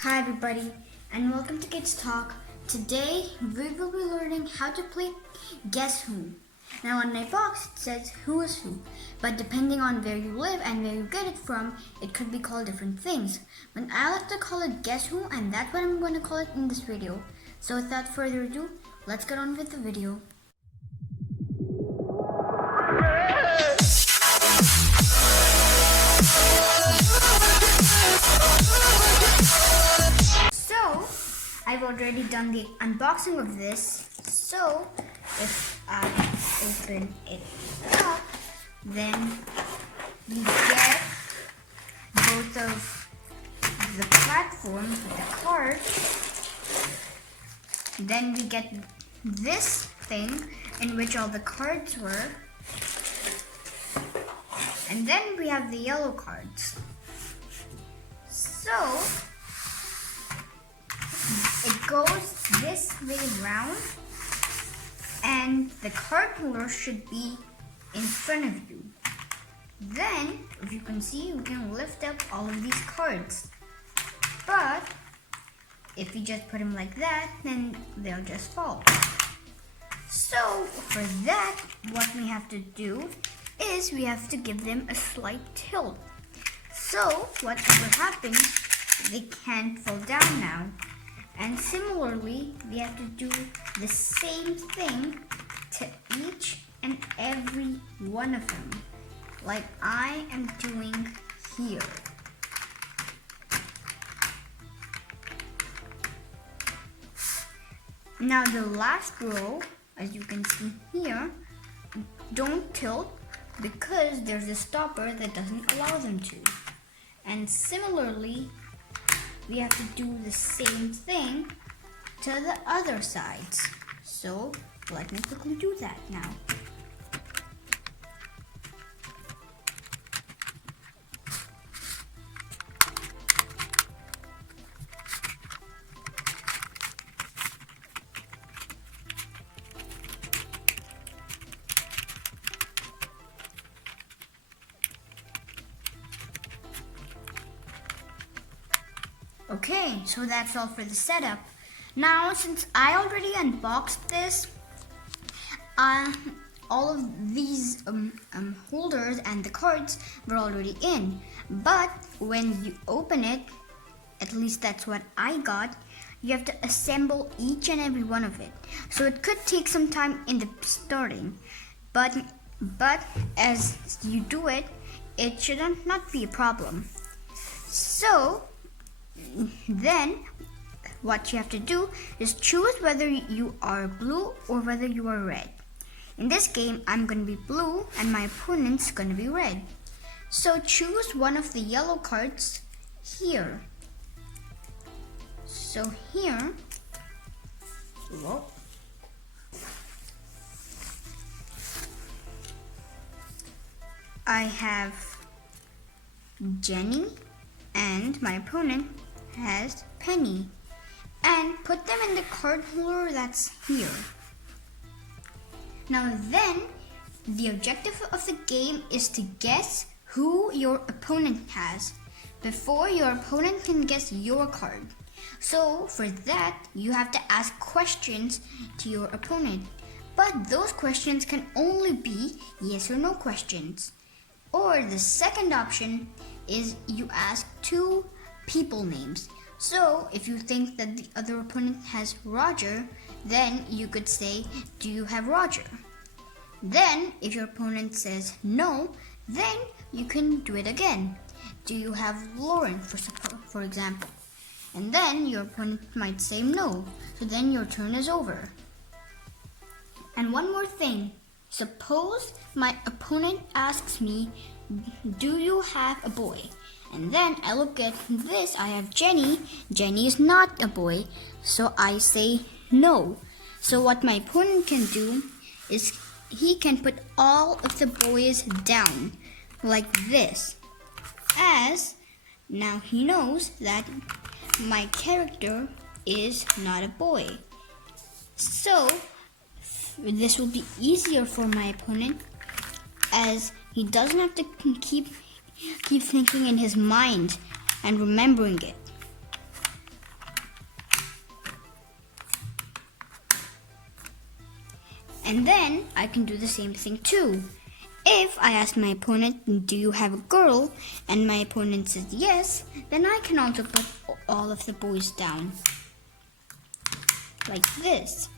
Hi everybody and welcome to Kids Talk. Today we will be learning how to play Guess Who. Now on my box it says who is who, but depending on where you live and where you get it from, it could be called different things. But I like to call it Guess Who, and that's what I'm going to call it in this video. So without further ado, let's get on with the video. I've already done the unboxing of this, so if I open it up, then we get both of the platforms with the card. Then we get this thing in which all the cards were, and then we have the yellow cards. So it goes this way round, and the card holder should be in front of you. Then, if you can see, you can lift up all of these cards. But if you just put them like that, then they'll just fall. So for that, what we have to do is we have to give them a slight tilt. So whatever happens, they can't fall down now. And similarly, we have to do the same thing to each and every one of them, like I am doing here. Now the last row, as you can see here, don't tilt because there's a stopper that doesn't allow them to. And similarly, we have to do the same thing to the other sides. So let me quickly do that now. Okay, so that's all for the setup. Now, since I already unboxed this, all of these holders and the cards were already in. But when you open it, at least that's what I got, you have to assemble each and every one of it. So it could take some time in the starting, but as you do it, it should not be a problem. So then what you have to do is choose whether you are blue or whether you are red. In this game, I'm going to be blue and my opponent's going to be red. So choose one of the yellow cards here. So here, I have Jenny and my opponent has Penny, and put them in the card holder that's here. Now then, the objective of the game is to guess who your opponent has before your opponent can guess your card. So for that, you have to ask questions to your opponent, but those questions can only be yes or no questions. Or the second option is you ask two people names. So if you think that the other opponent has Roger, then you could say, do you have Roger? Then if your opponent says no, then you can do it again. Do you have Lauren, for example? And then your opponent might say no, so then your turn is over. And one more thing, suppose my opponent asks me, do you have a boy? And then I look at this, I have Jenny. Jenny is not a boy, so I say no. So what my opponent can do is he can put all of the boys down like this, as now he knows that my character is not a boy. So this will be easier for my opponent, as he doesn't have to keep thinking in his mind and remembering it. And then I can do the same thing too. If I ask my opponent, do you have a girl? And my opponent says yes, then I can also put all of the boys down. Like this.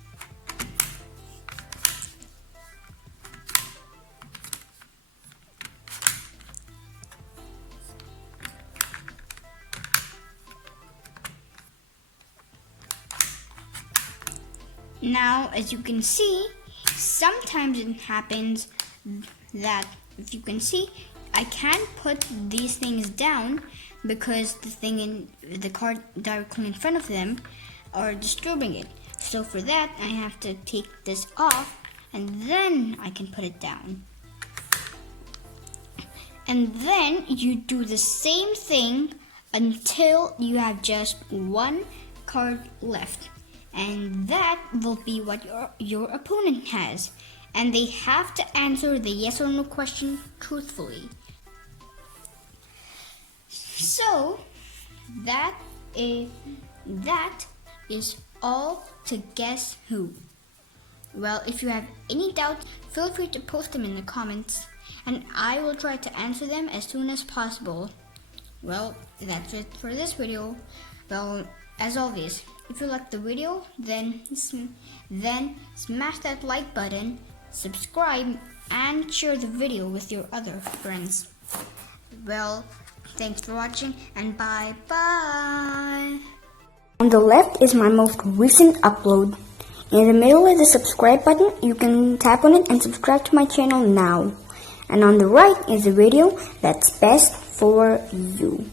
Now, as you can see, sometimes it happens that, if you can see, I can't put these things down because the thing in the card directly in front of them are disturbing it. So for that, I have to take this off and then I can put it down. And then you do the same thing until you have just one card left. And that will be what your opponent has. And they have to answer the yes or no question truthfully. So that is all to guess who. Well, if you have any doubts, feel free to post them in the comments and I will try to answer them as soon as possible. Well, that's it for this video. Well, as always, if you liked the video, then smash that like button, subscribe, and share the video with your other friends. Well, thanks for watching and bye-bye. On the left is my most recent upload. In the middle is the subscribe button. You can tap on it and subscribe to my channel now. And on the right is a video that's best for you.